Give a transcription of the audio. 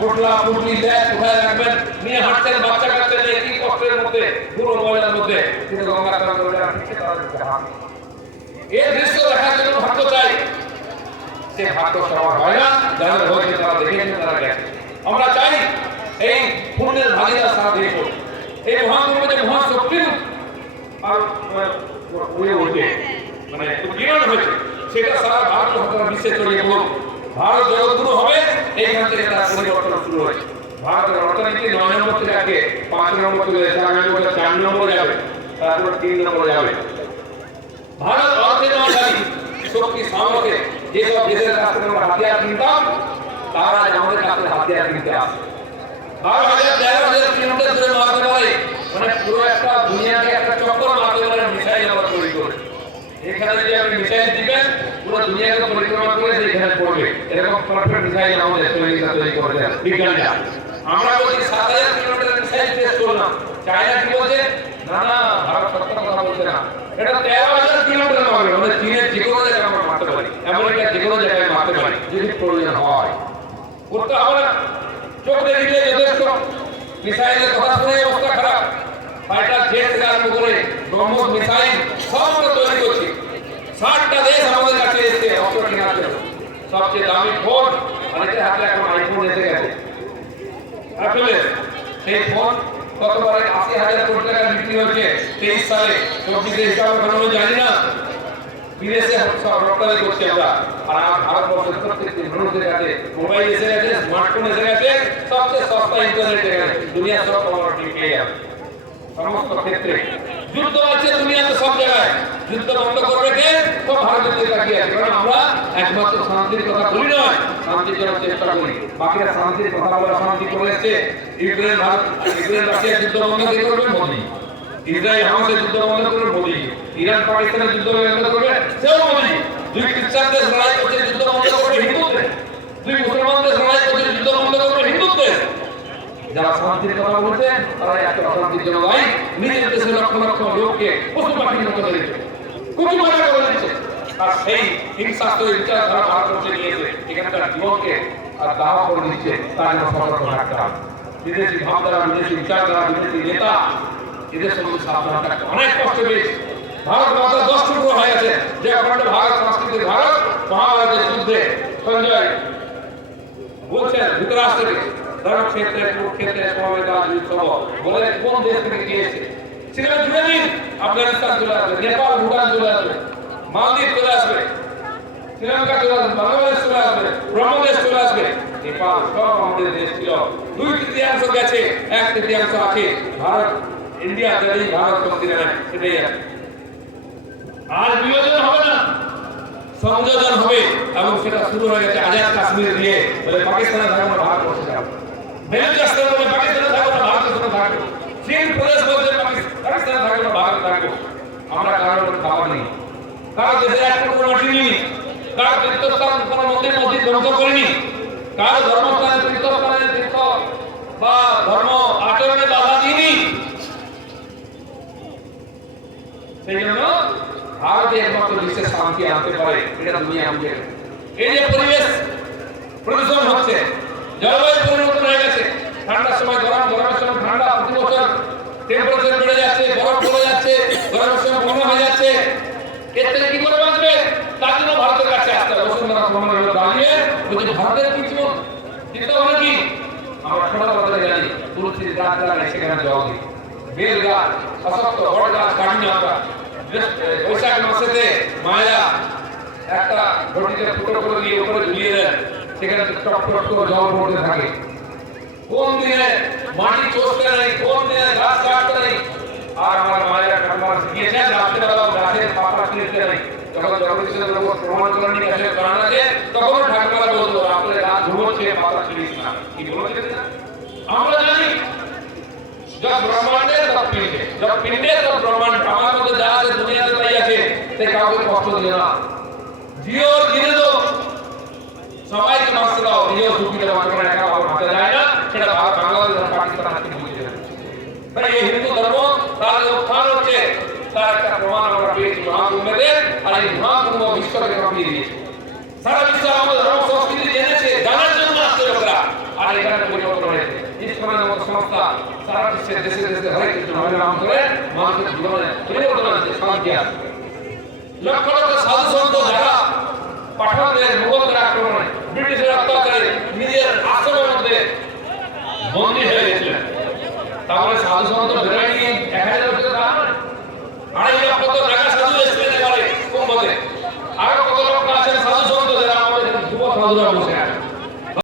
পোটলা পুটলি bag কোথায় রাখবেন নিয়ে হাঁটছেন, বাচ্চা কাচ্চা নিয়ে কি কষ্টের মধ্যে, পুরো ময়লার মধ্যে, কিন্তু গঙ্গা স্নান করে যারা শিখছে তাদের হাত। এই দৃশ্য দেখার জন্য ভাগ্য চাই, সে ভাগ্য সবার হয় না, যারা হয়েছে তারা দেখেছেন, তারা গেছে। আমরা চাই এই পুণ্যের ভাগিদার সারা দেশ হোক, এই মহাকুম্ভ যে মহাশক্তির আর ওঠে মানে কিরণ হয়েছে, সেটা সারা ভারত বিশ্বে ছড়িয়ে পড়ুক। ভারত জগৎগুরু হবে, এইখান থেকে তার পরিবর্তন শুরু হয়েছে। ভারতের অর্থনীতি 9 নম্বর থেকে আগে 5 নম্বর চলে যাচ্ছে, আগামী বছর 4 নম্বরে যাবে, তারপর 3 নম্বরে যাবে। ভারত অর্থনীতি শক্তি সামর্থ্যে যেসব দেশের কাছ থেকে আমরা হাতিয়ার কিনতাম, তারা আমাদের কাছে হাতিয়ার কিনতে আসে। 12,000-13,000 কিলোমিটার দূরে মারতে পারে, মানে পুরো একটা দুনিয়াকে একটা চক্কর মারতে পারে মিসাইল আমরা তৈরি করে। এখানে যদি আপনি মিসাইল দিবেন, পুরো দুনিয়াকে পরিক্রমা করে এখানে পড়বে, এরকম পারফেক্ট মিসাইল আমাদের তৈরি করে দেন বিজ্ঞানীরা। আমরা বলছি 7,000 কিলোমিটার মিসাইল টেস্ট করলাম, চায়না কি বলছে, না না ভারত সত্য কথা বলছে না, এটা 13,000 কিলোমিটার হবে, মানে চীনের যে কোনো জায়গায় আমরা মারতে পারি, আমেরিকার যে কোনো জায়গায় মারতে পারি যদি প্রয়োজন হয়। করতে হবে না, চোখ দেখলে যথেষ্ট। মিসাইলের কথা শুনে অবস্থা খারাপ, ফাইটার জেট থেকে আরম্ভ করে ব্রহ্মোস মিসাইল সব আমরা তৈরি করছি। 60টা দেশ আমাদের কাছে এসে অস্ত্র কেনার জন্য। সবচেয়ে দামি ফোন অনেকের হাতে এখন আইফোন এসে গেছে, অ্যাপেলের সেই ফোন গতবারে 80,000 কোটি টাকা বিক্রি হয়েছে 23 সালে। সবচেয়ে হিসাব আমি জানি না, বিদেশে সব রপ্তানি করছি আমরা। আর ভারতবর্ষের প্রত্যেকটি মানুষের কাছে মোবাইল এসে গেছে, স্মার্টফোন এসে গেছে, সবচেয়ে সস্তা ইন্টারনেট এসে গেছে, দুনিয়া সব খবর পেয়ে যাবে সমস্ত ক্ষেত্রে। যুদ্ধ আছে দুনিয়াতে সব জায়গায়, যুদ্ধ বন্ধ করবে কে? তো ভারতের দিকে তাকিয়ে আছে, কারণ আমরা একমাত্র শান্তির কথা বলি নয়, শান্তির জন্য চেষ্টা করি। বাকিরা শান্তির কথা বলে শান্তি করে এসছে। ইউক্রেন রাশিয়া যুদ্ধ বন্ধ কে করবে? মোদি। ইসরায়েল হামাসের যুদ্ধ বন্ধ করবে? মোদি। ইরান পাকিস্তানের যুদ্ধ বন্ধ করবে? সেও মোদি। দুই খ্রিস্টান দেশ লড়াই করছে, যুদ্ধ বন্ধ করবে হিন্দুদের। দুই মুসলমান দেশ লড়াই করছে, যুদ্ধ বন্ধ করবে হিন্দুদের। যারা শান্তির কথা বলছে তারা একটা অশান্তির জন্য দায়ী, নিজের দেশের লক্ষ লক্ষ লোককে পশু পাখির মতো ধরেছে, কুকুর মারা করে দিচ্ছে। আর সেই হিংসাত্মক বিচারধারা ভারতবর্ষে নিয়েছে, এখানকার জীবনকে আর দাহ করে দিচ্ছে। তার জন্য সতর্ক থাকতে হবে। বিদেশি ভাবধারা, বিদেশি বিচারধারা, বিদেশি নেতা, এদের সঙ্গে সাবধান থাকতে অনেক কষ্ট পেয়েছে। ভারত মাতা 10 টুকরো হয়ে গেছে, যে কারণে ভারত সংস্কৃতির ভারত মহাভারতের যুদ্ধে সঞ্জয় বলছেন ধৃতরাষ্ট্রকে ধর্মক্ষেত্রে কুরুক্ষেত্রে সমবেত যুদ্ধ বলে কোন দেশ থেকে গিয়েছে, সেটা জুড়ে দিন। আফগানিস্তান চলে আসবে, নেপাল ভুটান চলে আসবে, মালদ্বীপ চলে আসবে, শ্রীলঙ্কা চলে আসবে, বাংলাদেশ চলে আসবে, ব্রহ্মদেশ চলে আসবে। নেপাল সব আমাদের দেশ ছিল। 2/3 গেছে, 1/3 আছে। ভারত ইন্ডিয়া যদি ভারত সংবিধানে সেটাই আছে। আর বিভাজন হবে না, সংযোজন হবে, এবং সেটা শুরু হয়ে গেছে আজাদ কাশ্মীর দিয়ে। বলে পাকিস্তানে থাকবো না, ভারতবর্ষে যাবো। বেলুচিস্তান বলে পাকিস্তানে থাকবো না, ভারতের সাথে থাকবো। সিন্ধ প্রদেশ বলছে পাকিস্তানে থাকবো না, ভারত থাকবো। আমরা কারোর খাওয়া নেই, কারো দেশের একটা কোনো মাটি নিই, কারো তীর্থস্থান কোনো মন্দির মসজিদ ধ্বংস করিনি, কারো ধর্মস্থানে তীর্থস্থানে তীর্থ বা ধর্ম আচরণে বাধা দিইনি। সেই জন্য ভারতে একমাত্র বিশ্বের শান্তি আনতে পারে, এটা দুনিয়া বুঝে। এই যে পরিবেশ প্রদূষণ হচ্ছে, জলবায়ু পরিবর্তন হয়ে গেছে, ঠান্ডার সময় গরম, গরমের সময় ঠান্ডা, প্রতি বছর টেম্পারেচার বেড়ে যাচ্ছে, বরফ পড়ে যাচ্ছে, গরমের সময় বন্যা হয়ে যাচ্ছে। এর থেকে কি করে বাঁচবে? তার জন্য ভারতের কাছে আসতে হবে। বসুন্ধরা ভ্রমণের দাঁড়িয়ে বলছে ভারতের কিছু চিন্তা ভাবনা কি? আমরা ছোটবেলা জানি তুলসীর গাছ লাগাই, সেখানে জল দিই। বেল গাছ, অশক্ত বড় গাছ কাটি না আমরা। বৈশাখ মাসেতে মায়েরা একটা ঘটিতে ফুটো করে দিয়ে উপরে ঝুলিয়ে দেন, সেখানে টপ টপ করে জল পড়তে থাকে। কোন দিনে মাটি চষতে নেই, কোন দিনে গাছ কাটতে নেই। আর আমার মায়েরা ঠাকুমা শিখিয়েছেন রাত্রেবেলা গাছের পাতা ছিঁড়তে নেই। যখন জগদীশের উপর প্রমাণ করে নিয়ে গাছের প্রাণ আছে, তখন ঠাকুমা বলতো রাত্রে গাছ ঘুমোচ্ছে, পাতা ছিঁড়িস না। কি বলেছে আমরা জানি। जब ब्रह्मांड है तब पिंड है, जब पिंड है तब ब्रह्मांड। हमारे मध्य जहाँ से दुनिया से ताई আছে ते কাউকে কষ্ট দিও না, জিও জিনে দো, সবাইকে বাঁচতে দাও, নিজেও সুখী দাও। মাত্র একা ভাবে যায় না, সেটা বাংলাদেশ আর পাকিস্তান হাতে বুঝে যাবে। তাই এই হিন্দু ধর্ম তার উত্থান হচ্ছে, তার একটা প্রমাণ আমরা পেয়েছি মহাকুম্ভে। আর এই মহাকুম্ভ বিশ্বকে কাঁপিয়ে দিয়েছে। সারা বিশ্ব আমাদের ধর্ম সংস্কৃতি জেনেছে, জানার জন্য আসছে লোকরা। আর আর এখানে পরিবর্তন হয়েছে। ইসলামের মতো সংস্থা সারা বিশ্বের দেশে দেশে হয়ে কিছু নাম করে মানুষের জীবনে পরিবর্তন আছে, শান্তি আছে। লক্ষ লক্ষ সাধু সন্ত যারা পাঠানদের মুঘলদের আক্রমণে ব্রিটিশের অত্যাচারে